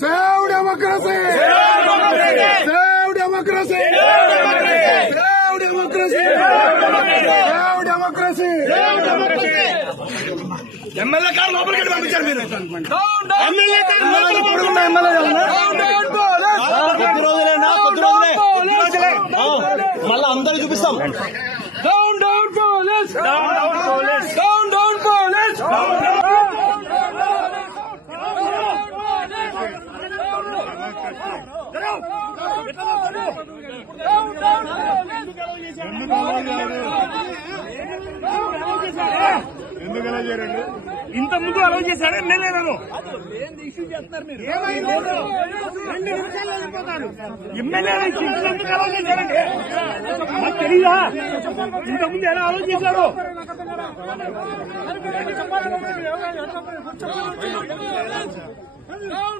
Save democracy! Save democracy! Save democracy! Save democracy! MLA car లోపలికి వెళ్ళి పంపించారు మీరు. ఎమ్మెల్యే కారు మళ్ళా అందరూ చూపిస్తాం. Down down police, down down police. ఎందుకలా చేయండి? ఇంత ముందు అలౌ చేశాడు ఎమ్మెల్యే గారు. ఎమ్మెల్యే ఎందుకు అలౌ చేశారండి? మాకు తెలీదా? ఇంత ముందు ఎలా అలౌ చేశారు? డౌన్